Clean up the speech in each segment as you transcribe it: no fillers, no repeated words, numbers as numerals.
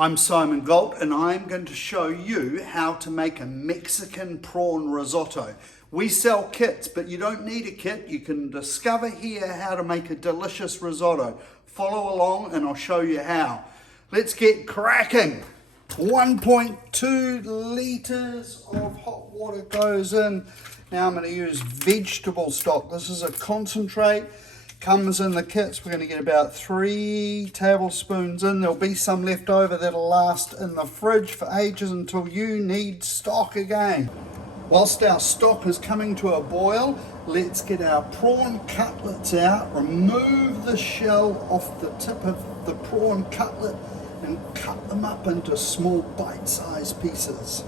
I'm Simon Gault and I'm going to show you how to make a Mexican prawn risotto. We sell kits, but you don't need a kit. You can discover here how to make a delicious risotto. Follow along and I'll show you how. Let's get cracking. 1.2 litres of hot water goes in. Now I'm going to use vegetable stock. This is a concentrate. Comes in the kits. We're going to get about 3 tablespoons in. There'll be some left over that'll last in the fridge for ages until you need stock again. Whilst our stock is coming to a boil, let's get our prawn cutlets out. Remove the shell off the tip of the prawn cutlet and cut them up into small bite-sized pieces.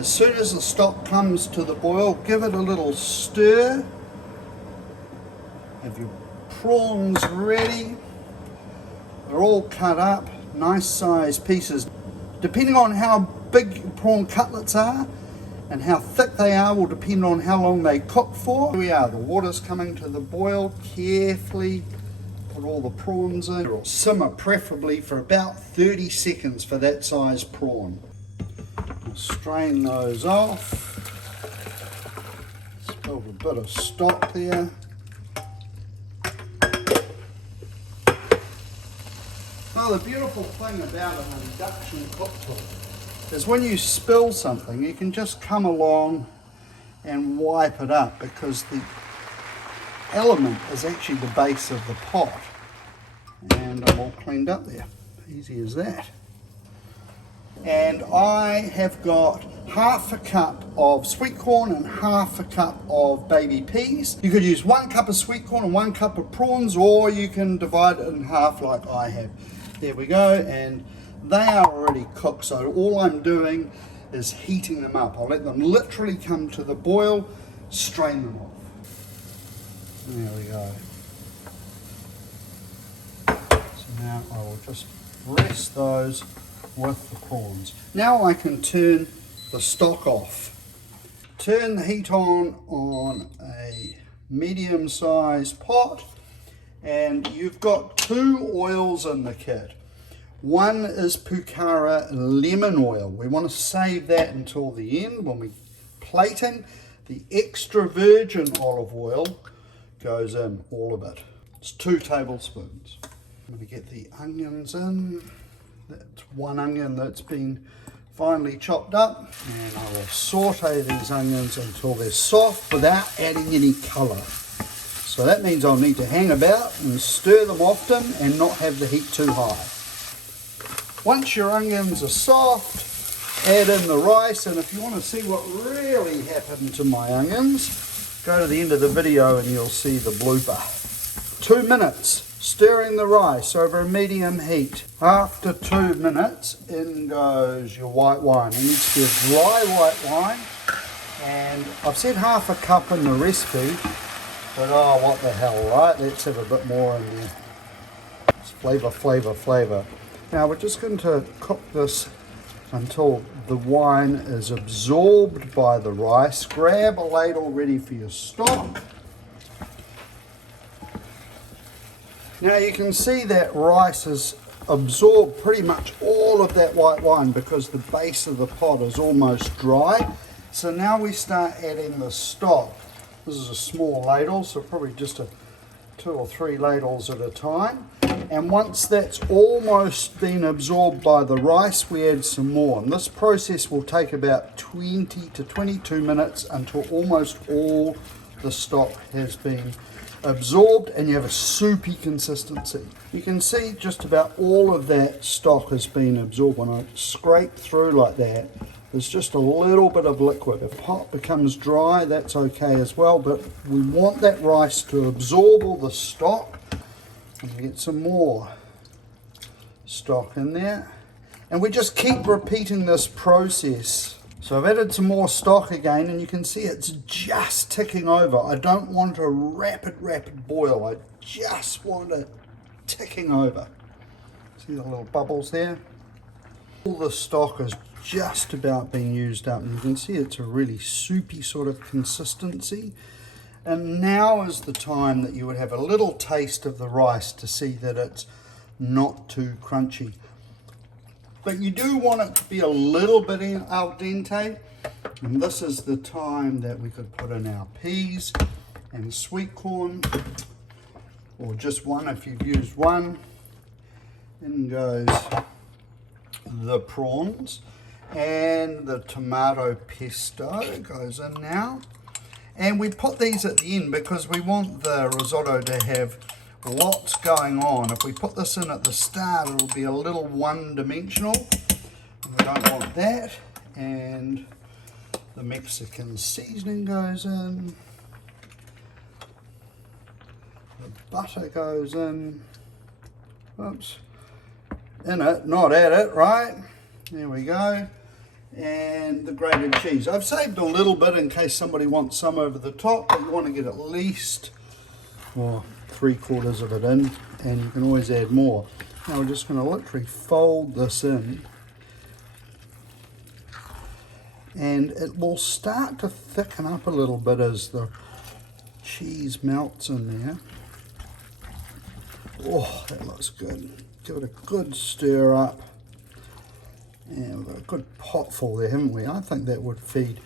As soon as the stock comes to the boil, give it a little stir. Have your prawns ready. They're all cut up, nice sized pieces. Depending on how big prawn cutlets are and how thick they are will depend on how long they cook for. Here we are, the water's coming to the boil. Carefully put all the prawns in. Or simmer preferably for about 30 seconds for that size prawn. We'll strain those off. Spilled a bit of stock there. Well, the beautiful thing about an induction cooktop is when you spill something, you can just come along and wipe it up because the element is actually the base of the pot. And I'm all cleaned up there. Easy as that. And I have got half a cup of sweet corn and half a cup of baby peas. You could use 1 cup of sweet corn and 1 cup of prawns, or you can divide it in half like I have. There we go, and they are already cooked, so all I'm doing is heating them up. I'll let them literally come to the boil, strain them off. There we go. So now I will just rest those with the prawns. Now I can turn the stock off. Turn the heat on a medium-sized pot, and you've got 2 oils in the kit. One is Pukara lemon oil. We want to save that until the end when we're plating. The extra virgin olive oil goes in, all of it. It's 2 tablespoons. I'm going to get the onions in. That's 1 onion that's been finely chopped up, and I will saute these onions until they're soft without adding any colour. So that means I'll need to hang about and stir them often and not have the heat too high. Once your onions are soft, add in the rice, and if you want to see what really happened to my onions, go to the end of the video and you'll see the blooper. 2 minutes stirring the rice over a medium heat. After 2 minutes, in goes your white wine. It needs to be a dry white wine, and I've said half a cup in the recipe. But oh, what the hell, right? Let's have a bit more in there. It's flavour, flavour, flavour. Now we're just going to cook this until the wine is absorbed by the rice. Grab a ladle ready for your stock. Now you can see that rice has absorbed pretty much all of that white wine because the base of the pot is almost dry. So now we start adding the stock. This is a small ladle, so probably just 2 or 3 ladles at a time. And once that's almost been absorbed by the rice, we add some more. And this process will take about 20 to 22 minutes until almost all the stock has been absorbed and you have a soupy consistency. You can see just about all of that stock has been absorbed. When I scrape through like that, there's just a little bit of liquid. If pot becomes dry, that's okay as well, but we want that rice to absorb all the stock. And get some more stock in there. And we just keep repeating this process. So I've added some more stock again, and you can see it's just ticking over. I don't want a rapid boil. I just want it ticking over. See the little bubbles there? All the stock is just about being used up, and you can see it's a really soupy sort of consistency. And now is the time that you would have a little taste of the rice to see that it's not too crunchy. But you do want it to be a little bit al dente, and this is the time that we could put in our peas and sweet corn, or just one if you've used one. In goes the prawns, and the tomato pesto goes in now. And we put these at the end because we want the risotto to have lots going on. If we put this in at the start, it'll be a little one-dimensional. We don't want that. And the Mexican seasoning goes in. The butter goes in. Oops. In it, not at it, right? There we go. And the grated cheese. I've saved a little bit in case somebody wants some over the top, but you want to get at least 3/4 of it in, and you can always add more. Now we're just going to literally fold this in, and it will start to thicken up a little bit as the cheese melts in there. Oh, that looks good. Give it a good stir up. And we've got a good pot full there, haven't we? I think that would feed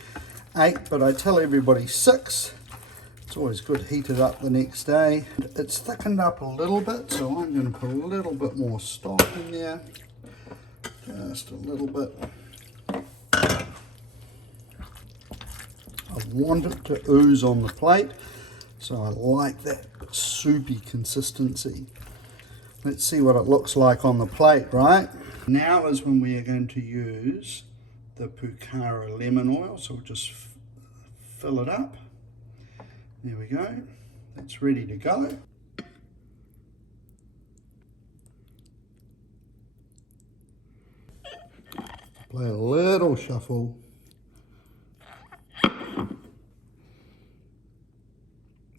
8, but I tell everybody 6. It's always good heated up the next day. It's thickened up a little bit, so I'm going to put a little bit more stock in there. Just a little bit. I want it to ooze on the plate, so I like that soupy consistency. Let's see what it looks like on the plate, right? Now is when we are going to use the Pukara lemon oil, so we'll just fill it up. There we go. That's ready to go. Play a little shuffle.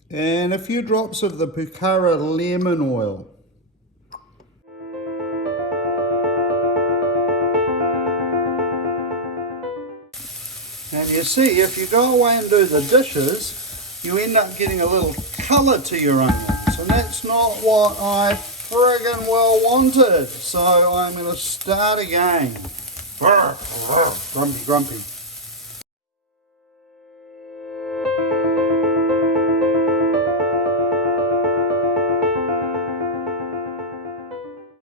And a few drops of the Pukara lemon oil. And you see, if you go away and do the dishes, you end up getting a little colour to your onions. And that's not what I friggin' well wanted. So I'm going to start again. Grumpy, grumpy.